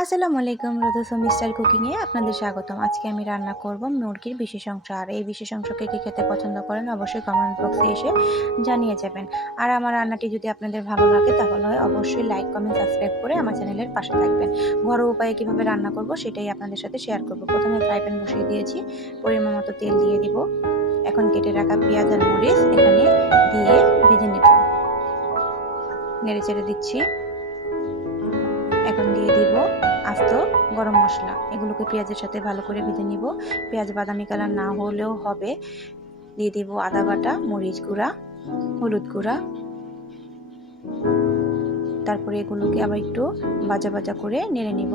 আসসালামু আলাইকুম রোদসম স্টাইল কুকিংয়ে আপনাদের স্বাগতম। আজকে আমি রান্না করব মুরগির বিশেষ অংশ। আর এই বিশেষ অংশকে কে খেতে পছন্দ করেন অবশ্যই কমেন্ট বক্সে এসে জানিয়ে যাবেন। আর আমার রান্নাটি যদি আপনাদের ভালো লাগে, তাহলে অবশ্যই লাইক কমেন্ট সাবস্ক্রাইব করে আমার চ্যানেলের পাশে থাকবেন। ঘরোয়া উপায়ে কীভাবে রান্না করব সেটাই আপনাদের সাথে শেয়ার করব। প্রথমে ফ্রাই প্যান বসিয়ে দিয়েছি। পরিমাণ মতো তেল দিয়ে দিব। এখন কেটে রাখা পেঁয়াজ আর মরিচ এখানে দিয়ে ভেজে নেব। নেড়ে চেড়ে দিচ্ছি। এখন দিয়ে দিব আস্ত গরম মশলা। এগুলোকে পেঁয়াজের সাথে ভালো করে ভেজে নিব। পেঁয়াজ, বাদামি কালার না হলেও হবে। দিয়ে দিব আদা বাটা, মরিচ গুঁড়া, হলুদ গুঁড়া। তারপরে এগুলোকে আবার একটু বাজা বাজা করে নেড়ে নিব।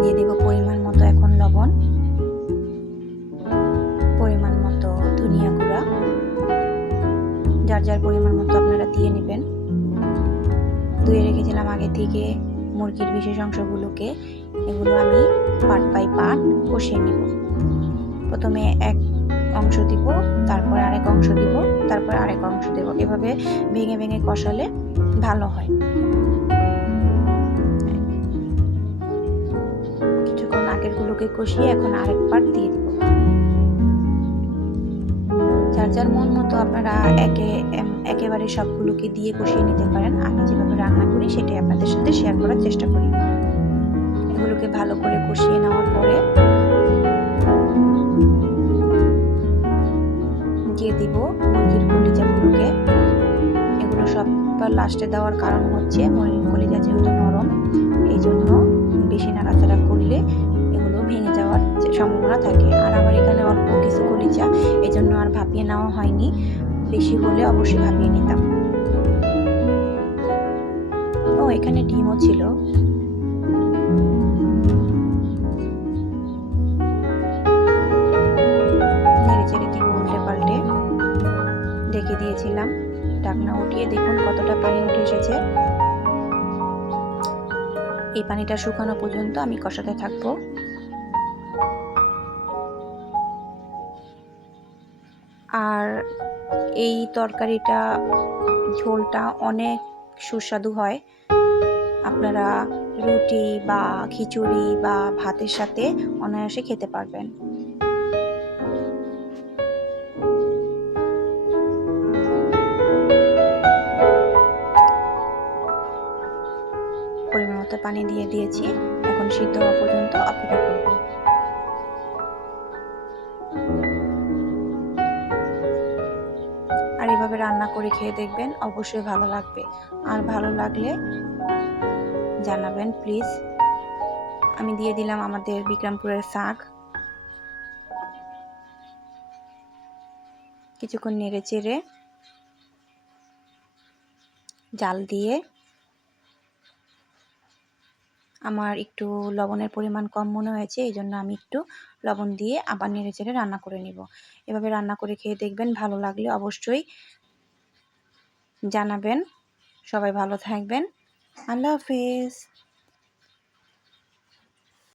দিয়ে দিব পরিমাণ মতো এখন লবণ। পরিমাণ মতো ধনিয়া গুঁড়া। যার যার পরিমাণ মতো দিয়ে নেবেন। ধুয়ে রেখেছিলাম আগে থেকে মুরগির বিশেষ অংশগুলোকে। এগুলো আমি পার্ট বাই পাট কষিয়ে নিব। প্রথমে এক অংশ দিব, তারপর আরেক অংশ দিব, তারপর আরেক অংশ দেব। এভাবে ভেঙে ভেঙে কষালে ভালো হয়। কিছুক্ষণ আগেরগুলোকে কষিয়ে এখন আরেক পাট দিয়ে দিব। যার যার মন মতো আপনারা একে একেবারে সবগুলোকে দিয়ে কষিয়ে নিতে পারেন। আমি যেভাবে রান্না করি, সেটাই আপনাদের সাথে শেয়ার করার চেষ্টা করি। এগুলোকে ভালো করে কষিয়ে নেওয়ার পরে দিয়ে দিব মুরগির কলিজাগুলোকে। এগুলো সব লাস্টে দেওয়ার কারণ হচ্ছে মুরগির কলিজা যেহেতু নরম, এই জন্য বেশি নাড়াচাড়া করলে এগুলো ভেঙে যাওয়ার সম্ভাবনা থাকে। আর আমার এখানে অল্প কিছু কলিজা এই জন্য আর ভাপিয়ে নেওয়া হয়নি। বেশি হলে অবশ্যই ভাপিয়ে নিতাম। ও, এখানে ডিমও ছিল। ঢেকে দিয়েছিলাম। ঢাকনা উঠিয়ে দেখুন কতটা পানি উঠে এসেছে। এই পানিটা শুকানো পর্যন্ত আমি কষাতে থাকব। আর এই তরকারিটা, ঝোলটা অনেক সুস্বাদু হয়। আপনারা রুটি বা খিচুড়ি বা ভাতের সাথে অনায়াসে খেতে পারবেন। পরিমাণ মতো পানি দিয়ে দিয়েছি। এখন সিদ্ধ হওয়া পর্যন্ত অপেক্ষা করব আর এভাবে রান্না করে খেয়ে দেখবেন অবশ্যই ভালো লাগবে। আর ভালো লাগলে জানাবেন প্লিজ আমি দিয়ে দিলাম আমাদের বিক্রমপুরের শাক। কিছুক্ষণ নেড়ে চেড়ে জাল দিয়ে আমার একটু লবণের পরিমাণ কম মনে হয়েছে, এই জন্য আমি একটু লবণ দিয়ে আবার নেড়ে চেড়ে রান্না করে নিব। এভাবে রান্না করে খেয়ে দেখবেন ভালো লাগলে অবশ্যই জানাবেন। সবাই ভালো থাকবেন। আল্লাহ হাফেজ।